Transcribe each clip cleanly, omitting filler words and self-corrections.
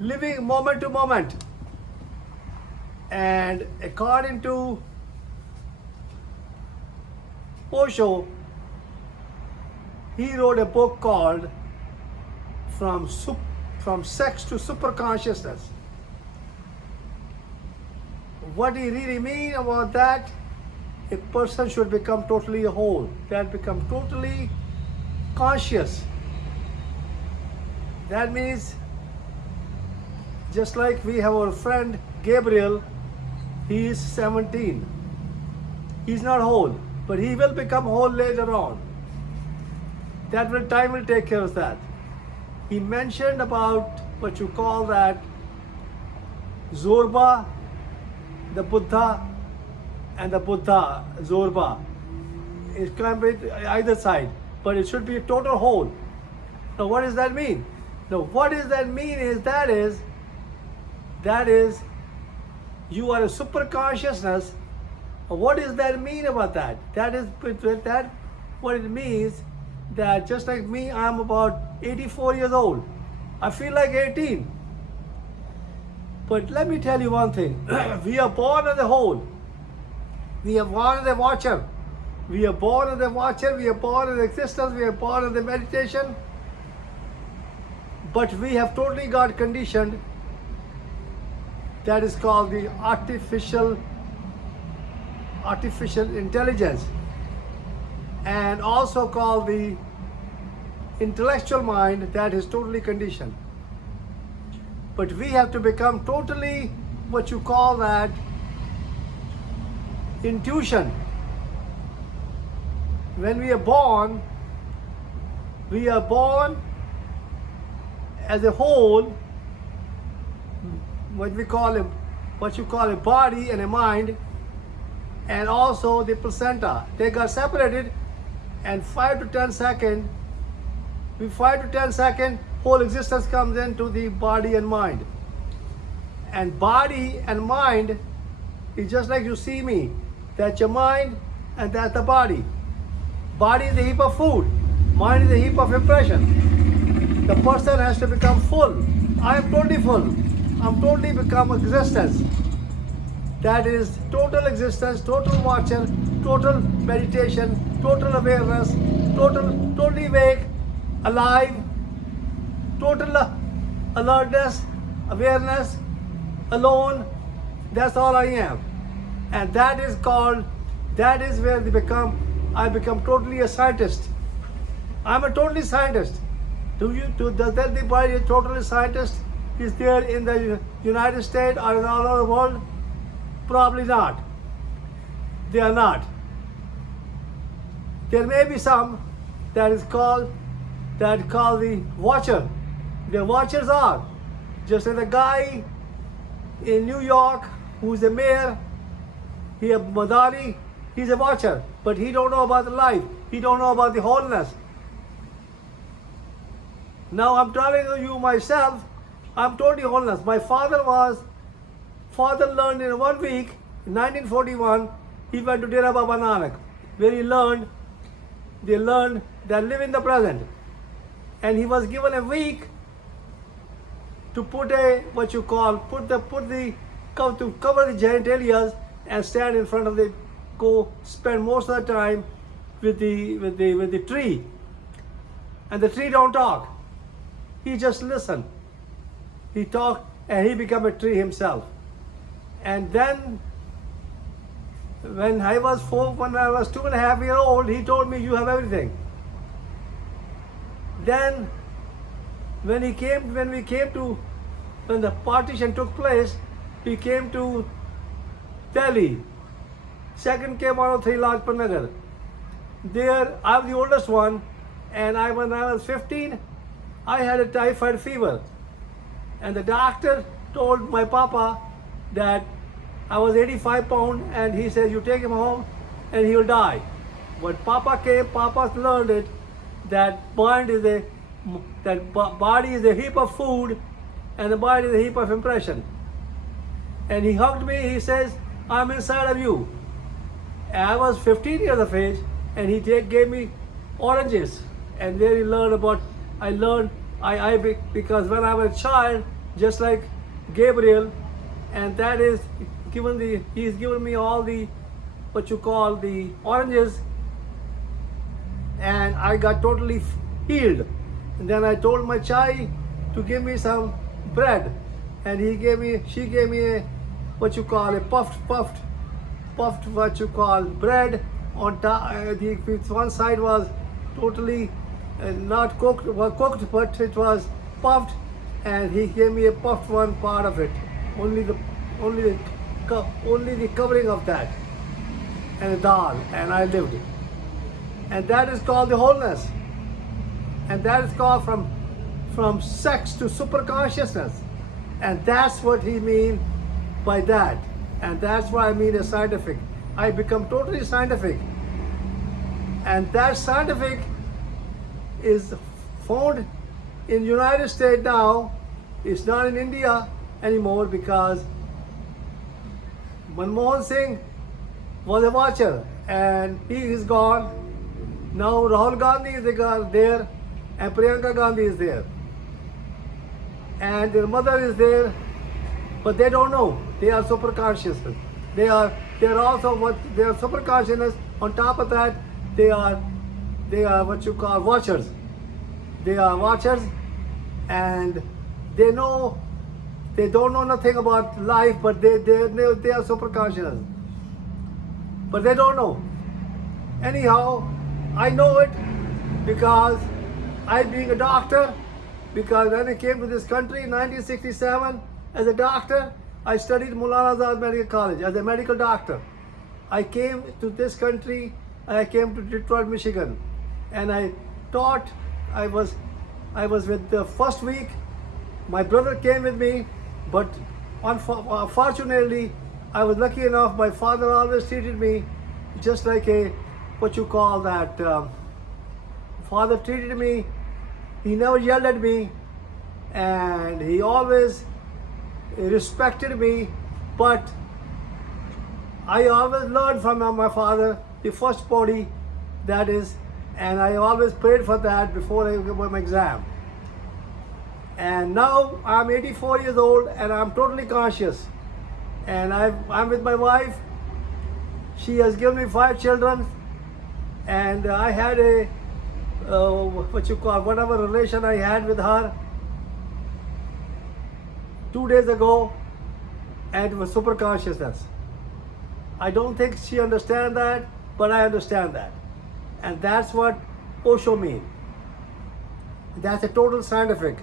living moment to moment. And according to Osho, he wrote a book called From Sex to Super Consciousness. What he really mean about that? A person should become totally whole, that become totally conscious. That means, just like we have our friend Gabriel, he is 17. He's not whole, but he will become whole later on. Time will take care of that. He mentioned about what you call that Zorba, the Buddha, and the Buddha, Zorba. It can be either side, but it should be a total whole. Now what does that mean? Now what does that mean is that is you are a super consciousness. What does that mean about that? That what it means that just like me, I'm about 84 years old. I feel like 18. But let me tell you one thing. We are born as a whole. We are born as a watcher. We are born as a watcher. We are born as existence. We are born as a meditation. But we have totally got conditioned. That is called the artificial intelligence, and also called the intellectual mind, that is totally conditioned. But we have to become totally what you call that intuition. When we are born as a whole, what you call a body and a mind, and also the placenta. They got separated, and 5 to 10 seconds, whole existence comes into the body and mind. And body and mind is just like you see me. That's your mind and that's the body. Body is a heap of food. Mind is a heap of impression. The person has to become full. I am totally full. I'm totally become existence. That is total existence, total watcher, total meditation, total awareness, totally awake, alive, total alertness, awareness, alone. That's all I am. And that is where I become totally a scientist. I'm a totally scientist. Does that the body a totally scientist is there in the United States or in all over the world? Probably not. They are not. There may be some that called the watcher. The watchers are just like the guy in New York who's the mayor. He a Madani. He's a watcher, but he don't know about the life. He don't know about the wholeness. Now I'm telling you myself, I'm totally wholeness. My father learned in 1 week, in 1941, he went to Dera Baba Nanak, where they learned that live in the present. And he was given a week to put to cover the genitalias and stand in front of spend most of the time with the tree. And the tree don't talk. He just listen. He talked and he became a tree himself. And then when I was 2.5 years old, he told me, you have everything. Then when the partition took place, we came to Delhi. Second came out of Lajpat Nagar. There, I'm the oldest one, and when I was 15, I had a typhoid fever. And the doctor told my papa that I was 85 pounds, and he said, you take him home and he will die. When Papa came, Papa learned it, that body is a heap of food and the body is a heap of impression. And he hugged me, he says, I'm inside of you. And I was 15 years of age, and he gave me oranges. And there he learned about, because when I was a child, just like Gabriel, and that is he's given me all the what you call the oranges, and I got totally healed. And then I told my chai to give me some bread, and she gave me a what you call a puffed what you call bread on top. One side was totally not cooked, well cooked, but it was puffed, and he gave me a puffed one part of it, only the covering of that, and a dal, and I lived. And that is called the wholeness, and that is called from sex to super consciousness, and that's what he mean by that, and that's why I mean a scientific. I become totally scientific, and that scientific is found in United States now. It's not in India anymore, because Manmohan Singh was a watcher and he is gone. Now Rahul Gandhi is there, and Priyanka Gandhi is there, and their mother is there, but they don't know. They are super conscious. They are also they are super consciousness. On top of that, they are what you call watchers. They are watchers, and they don't know nothing about life, but they are super conscious, but they don't know. Anyhow, I know it because I being a doctor, because when I came to this country in 1967 as a doctor, I studied Maulana Azad Medical College as a medical doctor. I came to this country, I came to Detroit, Michigan, and I taught. I was with the first week. My brother came with me, but unfortunately, I was lucky enough. My father always treated me just like a what you call that. Father treated me. He never yelled at me, and he always respected me. But I always learned from my father the first body, that is, and I always prayed for that before I give my exam. And now I'm 84 years old and I'm totally conscious. And I'm with my wife. She has given me 5 children, and I had a what you call whatever relation I had with her 2 days ago, and it was super consciousness. I don't think she understands that, but I understand that. And that's what Osho means. That's a total scientific.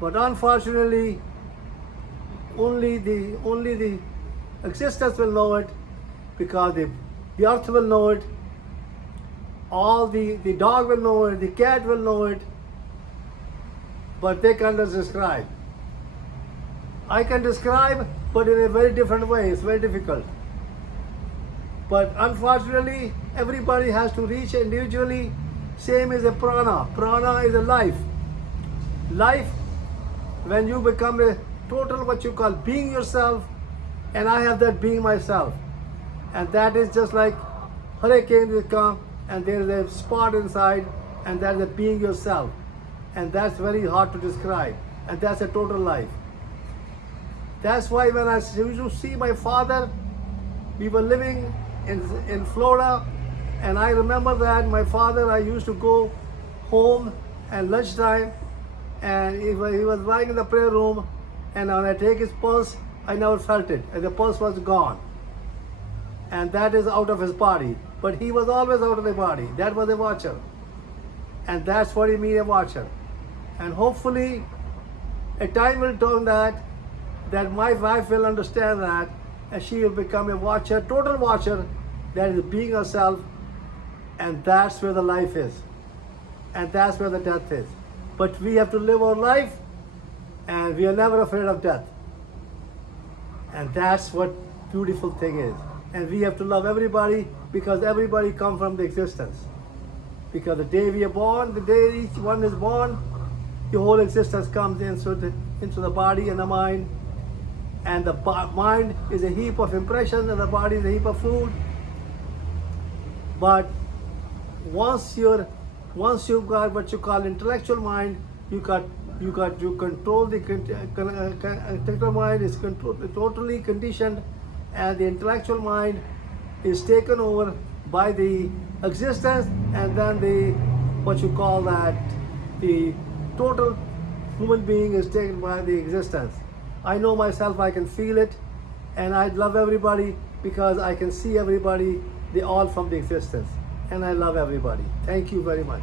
But unfortunately, only the existence will know it, because the earth will know it, all the dog will know it, the cat will know it, but they cannot describe. I can describe, but in a very different way. It's very difficult. But unfortunately, everybody has to reach individually. Same as a prana. Prana is a life. Life, when you become a total what you call being yourself, and I have that being myself. And that is just like hurricane will come and there is a spot inside, and that is a being yourself. And that's very hard to describe. And that's a total life. That's why when I used to see my father, we were living in Florida, and I remember that my father, I used to go home at lunchtime, and he was lying in the prayer room, and when I take his pulse, I never felt it, and the pulse was gone. And that is out of his body. But he was always out of the body. That was a watcher. And that's what he means, a watcher. And hopefully, a time will turn that my wife will understand that, and she will become a watcher, total watcher, that is being herself, and that's where the life is. And that's where the death is. But we have to live our life, and we are never afraid of death. And that's what beautiful thing is. And we have to love everybody, because everybody comes from the existence. Because the day we are born, the day each one is born, the whole existence comes into the body and the mind. And the mind is a heap of impressions, and the body is a heap of food. But once you've got what you call intellectual mind, you got You control the intellectual mind is totally conditioned, and the intellectual mind is taken over by the existence, and then the what you call that the total human being is taken by the existence. I know myself, I can feel it, and I love everybody because I can see everybody, they all from the existence, and I love everybody. Thank you very much.